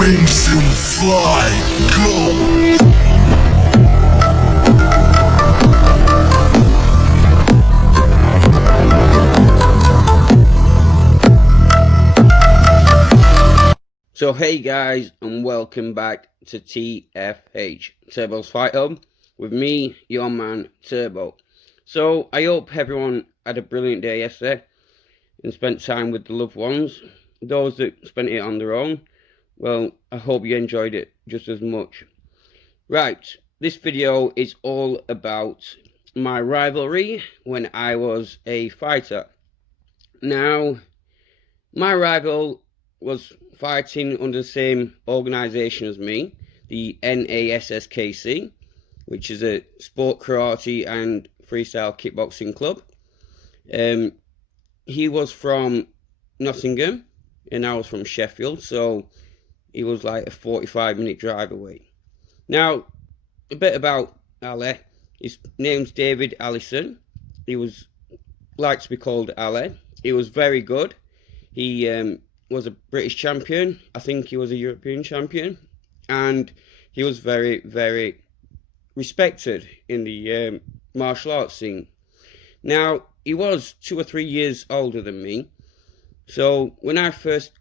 wings and fly, go! So hey guys, and welcome back to TFH, Turbo's Fight Hub, with me, your man, Turbo. So I hope everyone had a brilliant day yesterday and spent time with the loved ones. Those that spent it on their own, well, I hope you enjoyed it just as much. Right, this video is all about my rivalry when I was a fighter. Now, my rival was fighting under the same organisation as me, the NASSKC, which is a sport karate and freestyle kickboxing club. He was from Nottingham and I was from Sheffield, so he was like a 45-minute drive away. Now, a bit about Ali. His name's David Allison. He was liked to be called Ali. He was very good. He was a British champion. I think he was a European champion, and he was very, very respected in the martial arts scene. Now, he was 2 or 3 years older than me, so when I first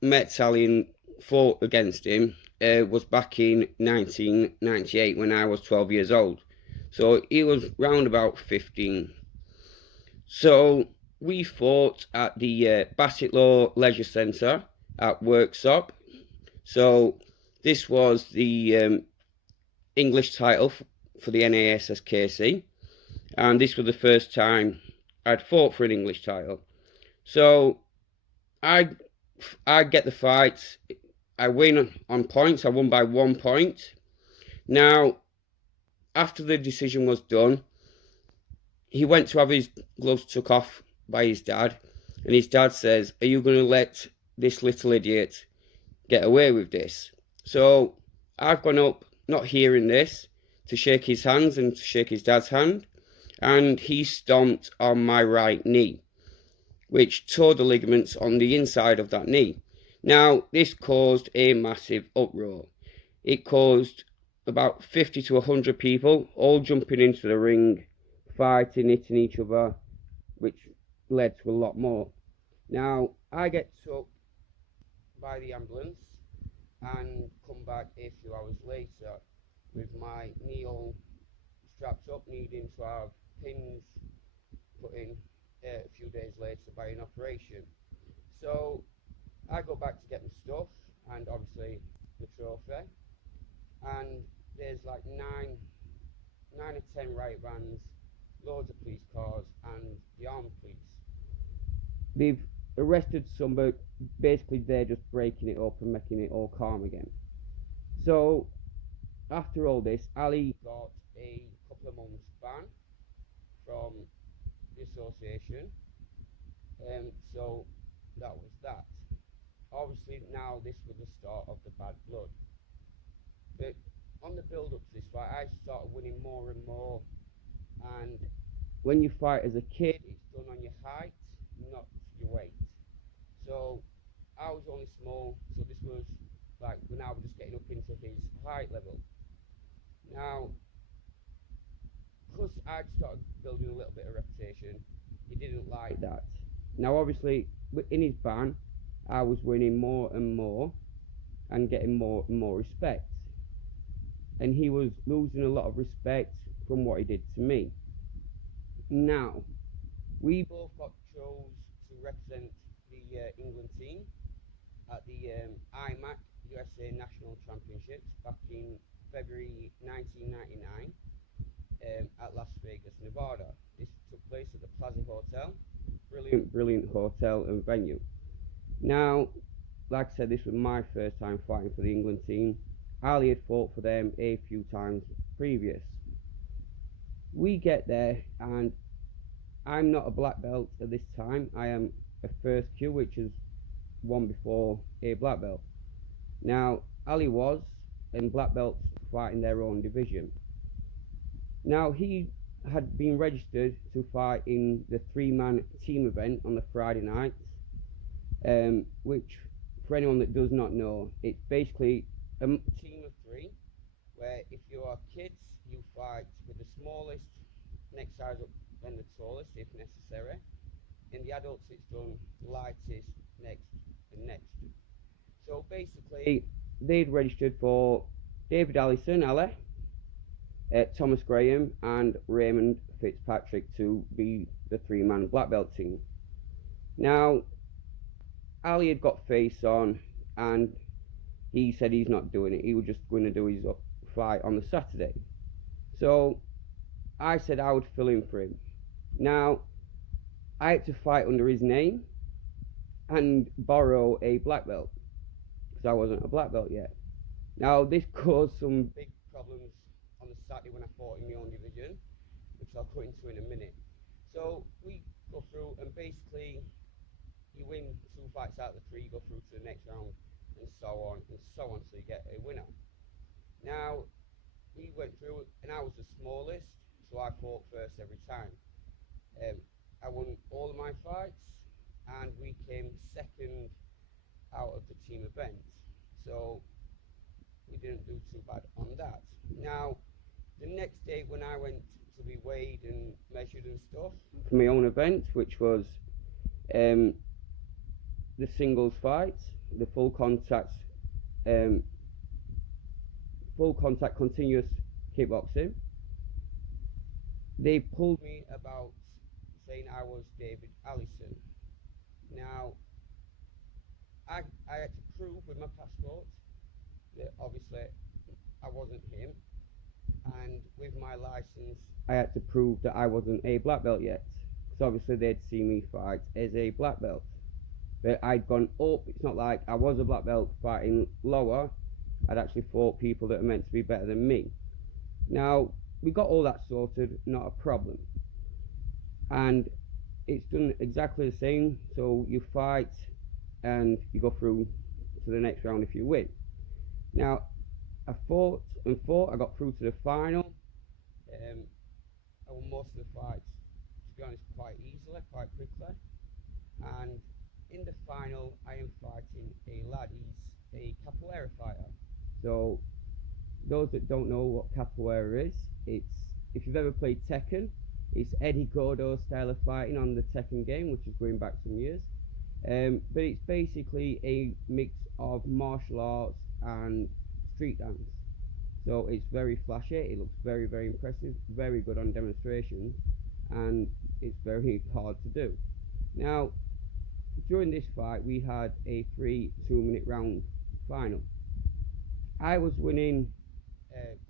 met Sally and fought against him, was back in 1998 when I was 12 years old. So he was round about 15. So we fought at the Bassetlaw Leisure Centre at Worksop. So this was the English title for the NASSKC, and this was the first time I'd fought for an English title. So I get the fight. I win on points. I won by 1 point. Now, after the decision was done, he went to have his gloves took off by his dad, and his dad says, "Are you going to let this little idiot get away with this?" So I've gone up, not hearing this, to shake his hands and to shake his dad's hand, and he stomped on my right knee, which tore the ligaments on the inside of that knee. Now, this caused a massive uproar. It caused about 50 to 100 people all jumping into the ring, fighting, hitting each other, which led to a lot more. Now, I get took by the ambulance and come back a few hours later with my knee all strapped up, needing to have pins put in a few days later by an operation. So I go back to get my stuff and obviously the trophy, and there's like nine or 10 riot vans, loads of police cars and the armed police. They've arrested some, but basically they're just breaking it up and making it all calm again. So after all this, Ali got a couple of months ban from the association, so that was that. Obviously now this was the start of the bad blood, but on the build up to this fight I started winning more and more. And when you fight as a kid, it's done on your height, not your weight. So I was only small, so this was like when I was just getting up into his height level. Now, because I'd started building a little bit of reputation, he didn't like that. Now obviously, in his ban, I was winning more and more and getting more and more respect. And he was losing a lot of respect from what he did to me. Now, we both got chose to represent the England team at the IMAC USA National Championships back in February 1999 at Las Vegas, Nevada. This took place at the Plaza Hotel. Brilliant hotel and venue. Now, like I said, this was my first time fighting for the England team. Ali had fought for them a few times previous. We get there, and I'm not a black belt at this time. I am a first Q, which is one before a black belt. Now, Ali was, and black belts fight in their own division. Now, he had been registered to fight in the 3-man team event on the Friday night, which for anyone that does not know, it's basically a team of 3, where if you are kids, you fight with the smallest next size up than the tallest, if necessary. In the adults, it's done lightest, next, and next. So basically, they'd registered for David Allison, Ali, Thomas Graham, and Raymond Fitzpatrick to be the 3-man black belt team. Now, Ali had got face on, and he said he's not doing it. He was just going to do his fight on the Saturday. So I said I would fill in for him. Now, I had to fight under his name and borrow a black belt because I wasn't a black belt yet. Now, this caused some big problems on the Saturday when I fought in my own division, which I'll go into in a minute. So we go through, and basically you win 2 fights out of the 3, you go through to the next round, and so on and so on, so you get a winner. Now, we went through, and I was the smallest, so I fought first every time. I won all of my fights, and we came second out of the team event, so we didn't do too bad on that. Now, the next day when I went to be weighed and measured and stuff for my own event, which was the singles fight, the full contact continuous kickboxing, they pulled me about saying I was David Allison. Now, I had to prove with my passport that obviously I wasn't him, and with my license I had to prove that I wasn't a black belt yet, because obviously they'd seen me fight as a black belt, but I'd gone up. It's not like I was a black belt fighting lower. I'd actually fought people that are meant to be better than me. Now, we got all that sorted, not a problem, and it's done exactly the same. So you fight and you go through to the next round if you win. Now, I fought and fought, I got through to the final. I won most of the fights, to be honest, quite easily, quite quickly, and in the final I am fighting a lad. He's a capoeira fighter. So those that don't know what capoeira is, it's, if you've ever played Tekken, it's Eddie Gordo style of fighting on the Tekken game, which is going back some years. But it's basically a mix of martial arts and street dance. So it's very flashy, it looks very, very impressive, very good on demonstrations, and it's very hard to do. Now, during this fight we had a 3 2-minute round final. I was winning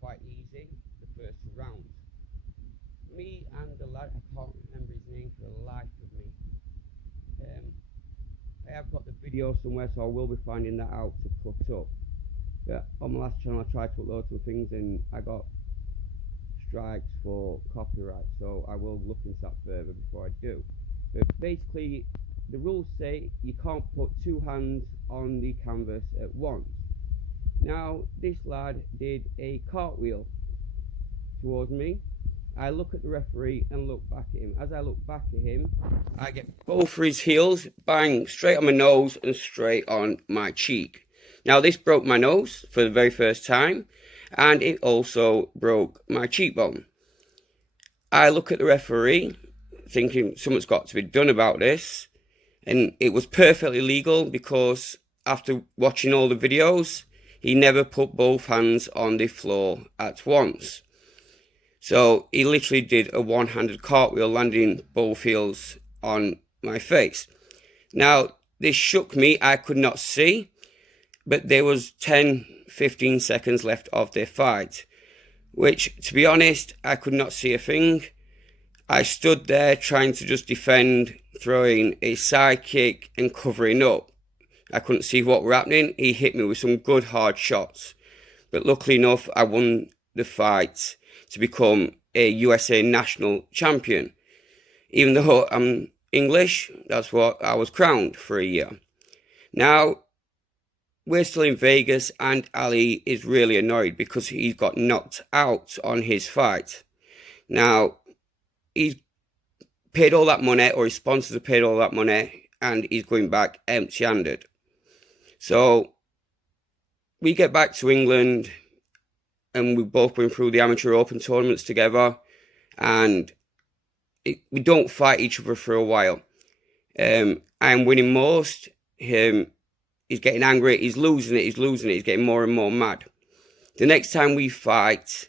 quite easy the first 2 rounds. Me and the lad, I can't remember his name for the life of me. I have got the video somewhere, so I will be finding that out to put up. But on my last channel I tried to upload some things and I got strikes for copyright, so I will look into that further before I do. But basically the rules say you can't put 2 hands on the canvas at once. Now, this lad did a cartwheel towards me. I look at the referee and look back at him. As I look back at him, I get both for his heels, bang, straight on my nose and straight on my cheek. Now, this broke my nose for the very first time, and it also broke my cheekbone. I look at the referee, thinking something's got to be done about this, and it was perfectly legal because after watching all the videos, he never put both hands on the floor at once. So he literally did a one-handed cartwheel, landing both heels on my face. Now, this shook me. I could not see, but there was 10-15 seconds left of their fight, which, to be honest, I could not see a thing. I stood there trying to just defend, throwing a side kick and covering up. I couldn't see what were happening. He hit me with some good hard shots, but luckily enough, I won the fight to become a USA national champion. Even though I'm English, that's what I was crowned for a year. Now, we're still in Vegas, and Ali is really annoyed because he's got knocked out on his fight. Now, he's paid all that money, or his sponsors have paid all that money, and he's going back empty-handed. So we get back to England and we both went through the amateur open tournaments together, and we don't fight each other for a while. I'm winning most. He's getting angry. He's losing it. He's getting more and more mad. The next time we fight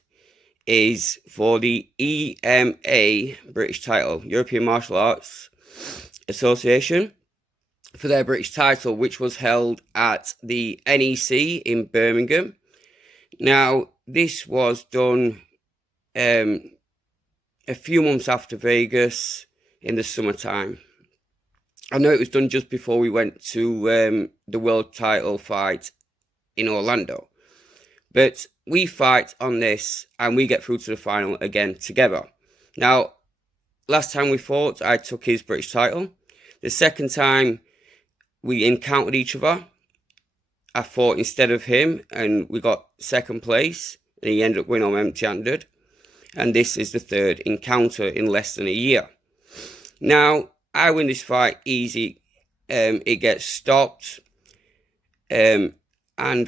is for the EMA British title, European Martial Arts Association, for their British title, which was held at the NEC in Birmingham. Now, this was done a few months after Vegas in the summertime. I know it was done just before we went to the world title fight in Orlando. But we fight on this and we get through to the final again together. Now, last time we fought, I took his British title. The second time we encountered each other, I fought instead of him and we got second place. And he ended up winning on empty-handed. And this is the third encounter in less than a year. Now, I win this fight easy. It gets stopped. And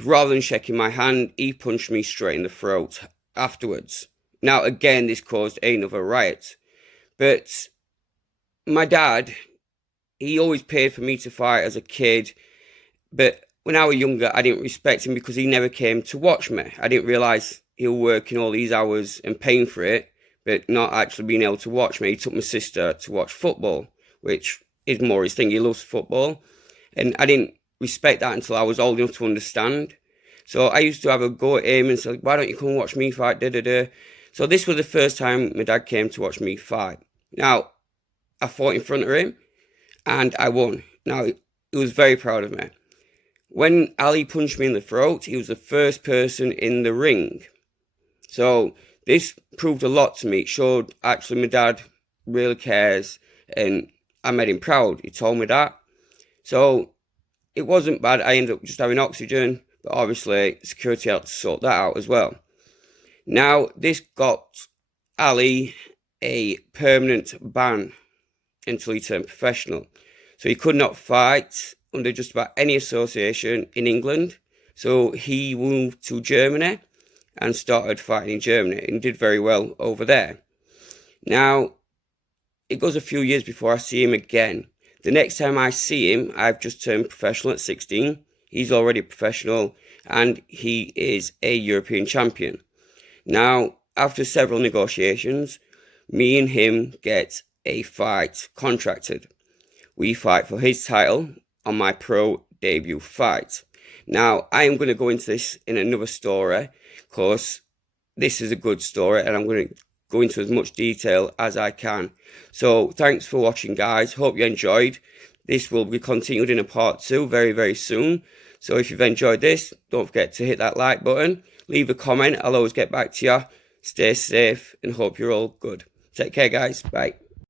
rather than shaking my hand, he punched me straight in the throat afterwards. Now, again, this caused another riot. But my dad, he always paid for me to fight as a kid. But when I was younger, I didn't respect him because he never came to watch me. I didn't realise he was working all these hours and paying for it, but not actually being able to watch me. He took my sister to watch football, which is more his thing. He loves football. And I didn't respect that until I was old enough to understand. So I used to have a go at him and say, why don't you come watch me fight, So this was the first time my dad came to watch me fight. Now, I fought in front of him and I won. Now, he was very proud of me. When Ali punched me in the throat, he was the first person in the ring. So this proved a lot to me. It showed actually my dad really cares, and I made him proud. He told me that. So it wasn't bad. I ended up just having oxygen, but obviously security had to sort that out as well. Now, this got Ali a permanent ban until he turned professional. So he could not fight under just about any association in England. So he moved to Germany and started fighting in Germany and did very well over there. Now, it goes a few years before I see him again. The next time I see him, I've just turned professional at 16. He's already professional and he is a European champion. Now, after several negotiations, me and him get a fight contracted. We fight for his title on my pro debut fight. Now, I am going to go into this in another story because this is a good story and I'm going to go into as much detail as I can. So thanks for watching, guys. Hope you enjoyed. This will be continued in a part 2 very, very soon. So if you've enjoyed this, don't forget to hit that like button. Leave a comment. I'll always get back to you. Stay safe and hope you're all good. Take care, guys. Bye.